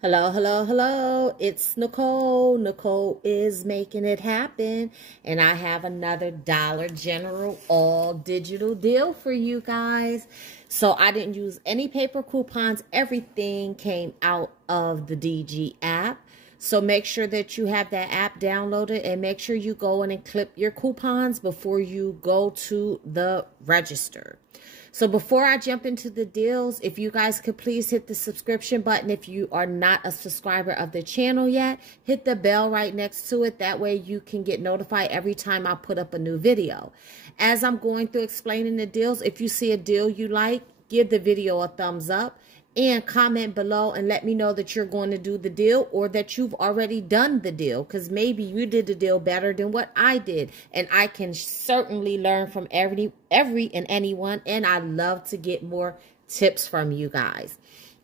Hello, hello, hello. It's Nicole. Nicole is making it happen. And I have another Dollar General all digital deal for you guys. So I didn't use any paper coupons. Everything came out of the DG app. So make sure that you have that app downloaded and make sure you go in and clip your coupons before you go to the register. So before I jump into the deals, if you guys could please hit the subscription button. If you are not a subscriber of the channel yet, hit the bell right next to it. That way you can get notified every time I put up a new video. As I'm going through explaining the deals, if you see a deal you like, give the video a thumbs up. And comment below and let me know that you're going to do the deal or that you've already done the deal. Because maybe you did the deal better than what I did. And I can certainly learn from every and anyone. And I love to get more tips from you guys.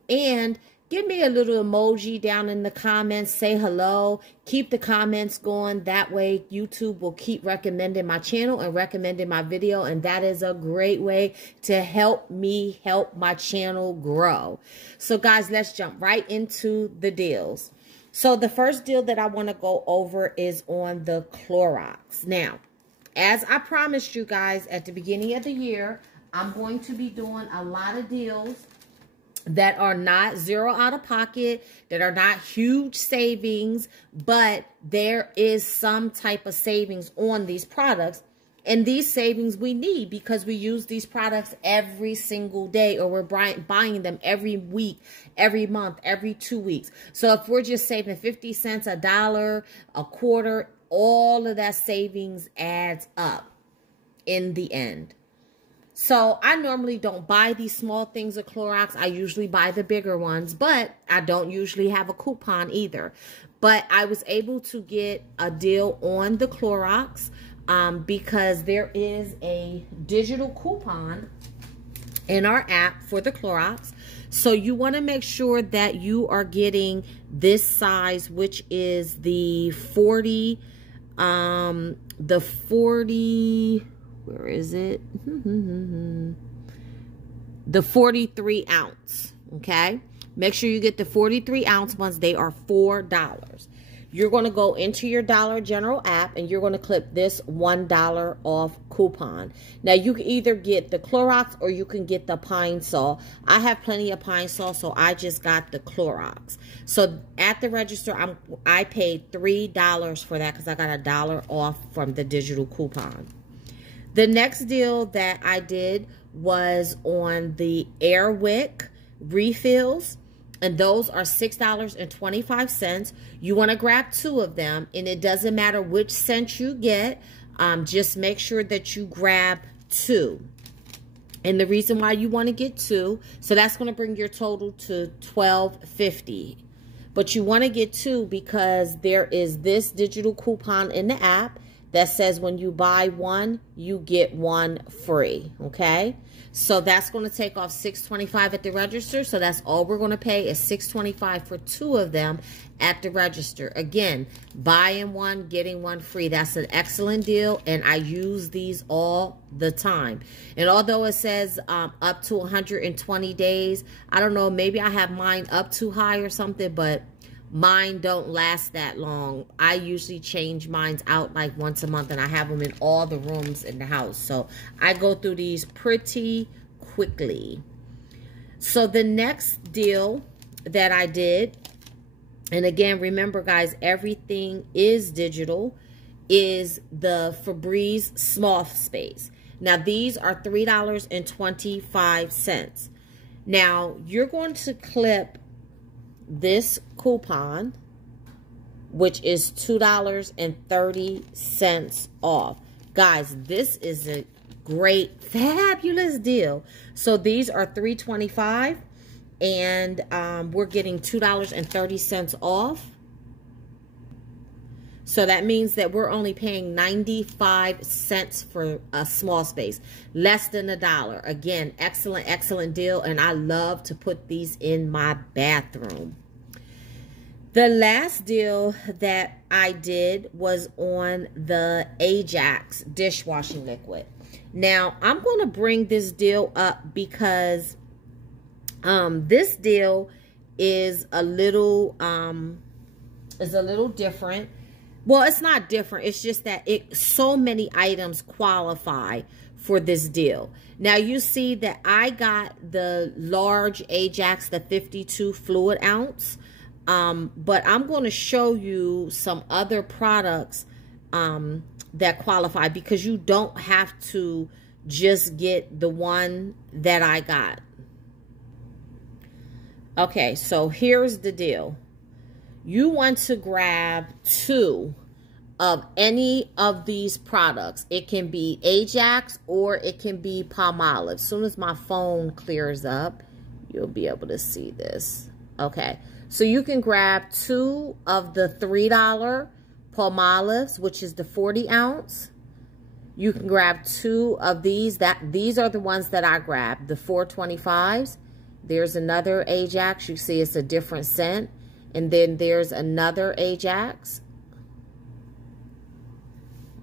And give me a little emoji down in the comments. Say hello. Keep the comments going. That way YouTube will keep recommending my channel and recommending my video. And that is a great way to help me help my channel grow. So guys, let's jump right into the deals. So the first deal that I want to go over is on the Clorox. Now, as I promised you guys at the beginning of the year, I'm going to be doing a lot of deals that are not zero out of pocket, that are not huge savings, but there is some type of savings on these products. And these savings we need because we use these products every single day, or we're buying them every week, every month, every 2 weeks. So if we're just saving 50 cents, a dollar, a quarter, all of that savings adds up in the end. So I normally don't buy these small things of Clorox. I usually buy the bigger ones, but I don't usually have a coupon either. But I was able to get a deal on the Clorox because there is a digital coupon in our app for the Clorox. So you want to make sure that you are getting this size, which is the 40, where is it? The 43 ounce, okay? Make sure you get the 43 ounce ones. They are $4. You're going to go into your Dollar General app and you're going to clip this $1 off coupon. Now, you can either get the Clorox or you can get the Pine Sol. I have plenty of Pine Sol, so I just got the Clorox. So at the register, I paid $3 for that because I got $1 off from the digital coupon. The next deal that I did was on the Airwick refills, and those are $6.25. You want to grab 2 of them, and it doesn't matter which scent you get. Just make sure that you grab 2. And the reason why you want to get 2, so that's going to bring your total to $12.50. But you want to get 2 because there is this digital coupon in the app that says when you buy 1, you get 1 free, okay? So that's going to take off $6.25 at the register. So that's all we're going to pay is $6.25 for 2 of them at the register. Again, buying 1, getting 1 free. That's an excellent deal, and I use these all the time. And although it says up to 120 days, I don't know, maybe I have mine up too high or something, but mine don't last that long. I usually change mine out like once a month, and I have them in all the rooms in the house. So I go through these pretty quickly. So the next deal that I did, and again, remember guys, everything is digital, is the Febreze Small Space. Now these are $3.25. Now you're going to clip this coupon, which is $2.30 off. Guys, this is a great, fabulous deal. So these are $3.25, and we're getting $2.30 off. So that means that we're only paying 95 cents for a small space, less than $1. Again, excellent, excellent deal. And I love to put these in my bathroom. The last deal that I did was on the Ajax dishwashing liquid. Now, I'm going to bring this deal up because this deal is a little different. Well, it's not different. It's just that so many items qualify for this deal. Now you see that I got the large Ajax, the 52 fluid ounce. But I'm going to show you some other products that qualify, because you don't have to just get the one that I got. Okay, so here's the deal. You want to grab 2 of any of these products. It can be Ajax or it can be Palmolive. As soon as my phone clears up, you'll be able to see this. Okay, so you can grab 2 of the $3 Palmolives, which is the 40 ounce. You can grab 2 of these. These are the ones that I grabbed, the 425s. There's another Ajax. You see it's a different scent. And then there's another Ajax.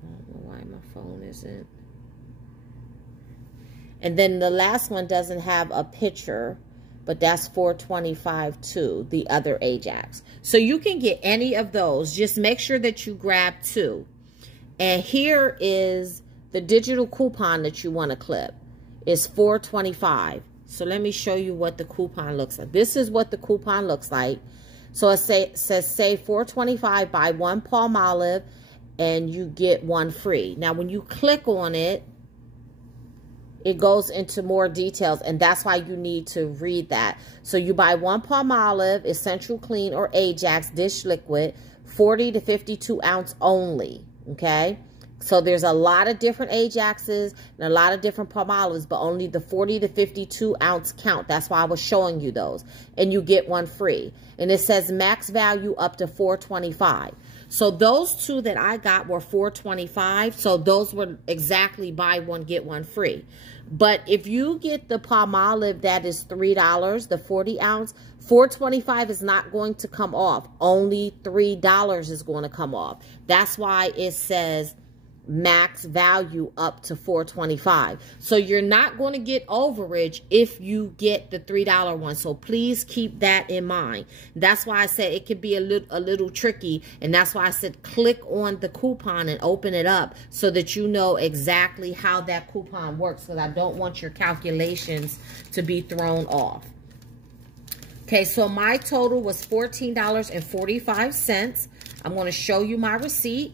I don't know why my phone isn't. And then the last one doesn't have a picture, but that's 425 too, the other Ajax. So you can get any of those. Just make sure that you grab 2. And here is the digital coupon that you want to clip. It's $4.25. So let me show you what the coupon looks like. This is what the coupon looks like. So it says save $4.25, buy 1 Palmolive, and you get 1 free. Now when you click on it, it goes into more details, and that's why you need to read that. So you buy 1 Palmolive, Essential Clean or Ajax dish liquid, 40 to 52 ounce only, okay? So there's a lot of different Ajaxes and a lot of different Palmolives, but only the 40 to 52 ounce count. That's why I was showing you those. And you get 1 free. And it says max value up to $4.25. So those 2 that I got were $4.25. So those were exactly buy 1, get 1 free. But if you get the Palmolive that is $3, the 40 ounce, $4.25 is not going to come off. Only $3 is going to come off. That's why it says max value up to $4.25. So you're not going to get overage if you get the $3 one. So please keep that in mind. That's why I said it could be a little tricky, and that's why I said click on the coupon and open it up so that you know exactly how that coupon works, because I don't want your calculations to be thrown off. Okay, so my total was $14.45. I'm going to show you my receipt.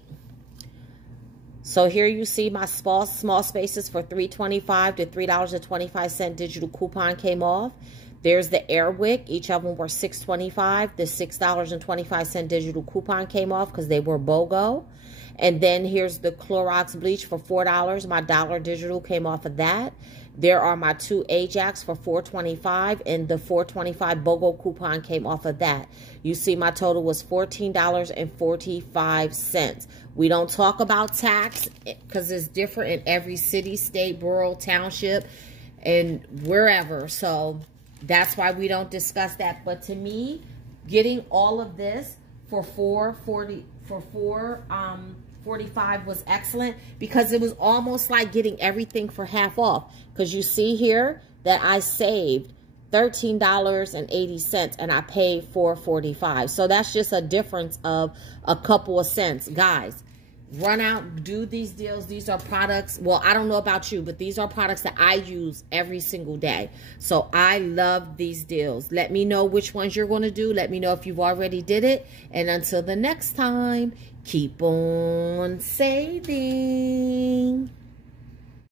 So here you see my small spaces for $3.25 to $3.25 digital coupon came off. There's the Airwick. Each of them were $6.25. The $6.25 digital coupon came off because they were BOGO. And then here's the Clorox bleach for $4. My dollar digital came off of that. There are my 2 Ajax for $4.25, and the $4.25 BOGO coupon came off of that. You see my total was $14.45. We don't talk about tax because it's different in every city, state, borough, township, and wherever. So that's why we don't discuss that. But to me, getting all of this for $4.45 was excellent, because it was almost like getting everything for half off. Because you see here that I saved $13.80 and I paid $4.45. So that's just a difference of a couple of cents. Guys, run out, do these deals. These are products, well, I don't know about you, but these are products that I use every single day. So I love these deals. Let me know which ones you're going to do. Let me know if you've already did it. And until the next time, keep on saving.